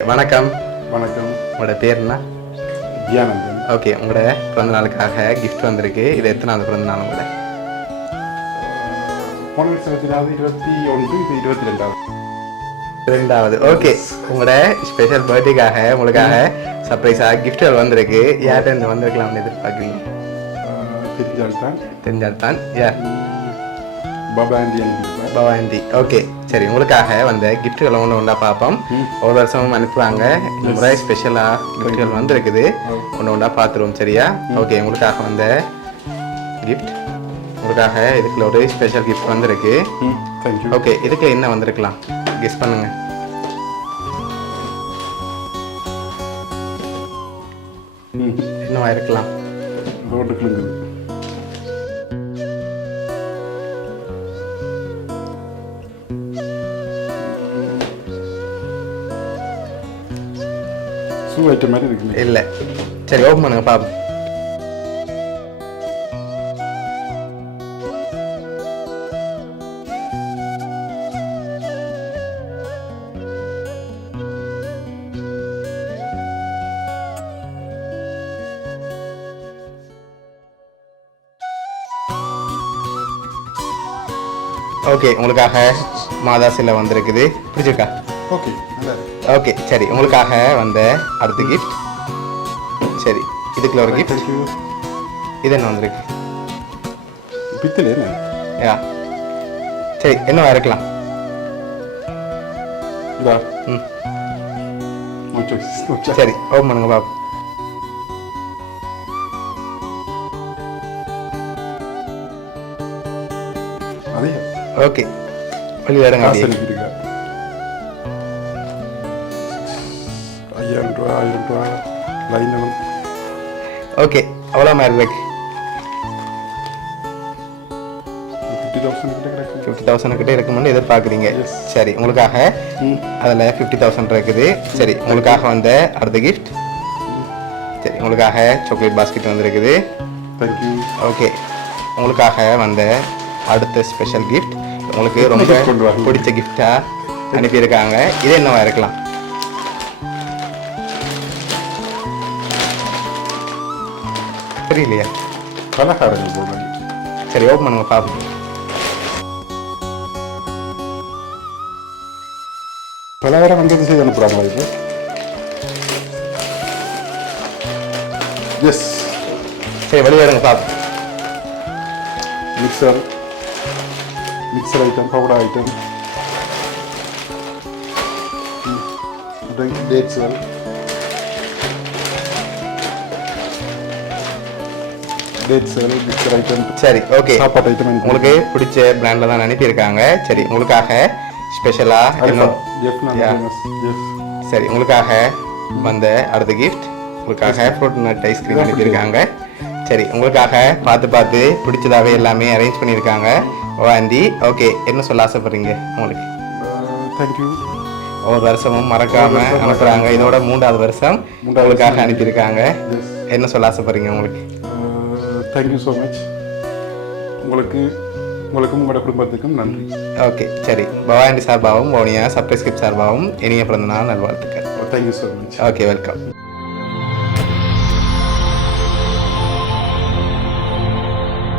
வணக்கம். வணக்கம். உங்களோட பேர் என்ன? தியானந்தன். ஓகே, உங்களோட பிறந்த நாளுக்காக கிஃப்ட் வந்திருக்கு. இது எத்தனாவது பிறந்த நாள் உங்களோட? போன வருஷத்திலாவது 21, இது 22வது. 2வது. ஓகே, உங்களோட ஸ்பெஷல் பர்த்டேக்காக உங்களுக்காக சர்ப்ரைஸாக கிஃப்ட்கள் வந்திருக்கு. யார்கிட்ட இருந்து வந்திருக்கலாம்னு எதிர்பார்க்குறீங்க? தெரிஞ்சால் தான். யார்? பவாந்தி. ஓகே, சரி. உங்களுக்காக வந்த கிஃப்ட்களை ஒன்று பார்ப்போம். ஒரு வருஷமும் அனுப்புவாங்க. இந்த முறை ஸ்பெஷலாக கிஃப்ட்கள் வந்திருக்குது. ஒன்று பார்த்துருவோம். சரியா? ஓகே, உங்களுக்காக வந்த கிஃப்ட், உங்களுக்காக இதுக்குள்ள ஒரு ஸ்பெஷல் கிஃப்ட் வந்திருக்கு. ஓகே, இதுக்கு என்ன வந்திருக்கலாம்? கெஸ் பண்ணுங்க. என்னவா இருக்கலாம்? இல்ல. சரி, ஓப்பன் பண்ணுங்க பாப்போம். ஓகே, உங்களுக்காக மாதா சிலை வந்திருக்குது. பிடிச்சிருக்கா? ஓகே. ஓகே, சரி. உங்களுக்காக வந்த அடுத்த கிஃப்ட். சரி, இதுக்குள்ள ஒரு கிஃப்ட். இது என்ன வந்திருக்கு? பித்தளை. யா, சரி. என்னவா இருக்கலாம்? சரி, ஓப்பன் பண்ணுங்க பாப்போம். ஓகே, வெளியே இடங்க. 5000 ரூபா லைன். ஓகே, அவ்வளோ மாதிரி இருக்கு. 50,000 கிட்ட இருக்கும்னு எதிர்பார்க்குறீங்க. சரி, உங்களுக்காக அதில் 50,000 இருக்குது. சரி, உங்களுக்காக வந்த அடுத்த கிஃப்ட். சரி, உங்களுக்காக சாக்லேட் பாஸ்கெட் வந்திருக்குது. ஓகே, உங்களுக்காக வந்த அடுத்த ஸ்பெஷல் கிஃப்ட், உங்களுக்கு ரொம்ப பிடிச்ச கிஃப்டாக அனுப்பியிருக்காங்க. இது என்னவா இருக்கலாம்? தெரியலையா? பலகாரங்கள் போடுறாங்க. சரி, ஓப்பன் பண்ணுங்க பாப்போம். பலகாரம் வந்து செய்து அனுப்புறாங்களா இது? எஸ். சரி, வெளியேடுங்க பாப்போம். மிக்சர் ஐட்டம், பவுடர் ஐட்டம், டேட்ஸ்கள், மிக்சர் ஐட்டம். சரி, ஓகே. சாப்பாட்டு ஐட்டம் உங்களுக்கு பிடிச்ச பிராண்டில் தான் அனுப்பியிருக்காங்க. சரி, உங்களுக்காக ஸ்பெஷலாக சரி, உங்களுக்காக வந்த அடுத்த கிஃப்ட், உங்களுக்காக ஃப்ரூட் நட் ஐஸ்கிரீம் அனுப்பியிருக்காங்க. சரி, உங்களுக்காக பார்த்து பிடிச்சதாகவே எல்லாமே அரேஞ்ச் பண்ணியிருக்காங்க. வாந்தி. ஓகே, என்ன சொல்ல ஆசைப்படுறீங்க? உங்களுக்கு தேங்க்யூ. ஒவ்வொரு வருஷமும் மறக்காம அனுப்புகிறாங்க. இதோட 3வது வருஷம் உங்களுக்காக அனுப்பியிருக்காங்க. என்ன சொல்ல ஆசைப்படுறீங்க? உங்களுக்கு தேங்க்யூ ஸோ மச். உங்களுக்கும் உங்களோட குடும்பத்துக்கும் நன்றி. ஓகே, சரி. பவாண்டி சார்பாகவும் வவுனியா சர்ப்ரைஸ் கிஃப்ட் சார்பாகவும் இனிய பிறந்த நாள் நல்வாழ்த்துக்கள். Thank you so much. Okay, welcome.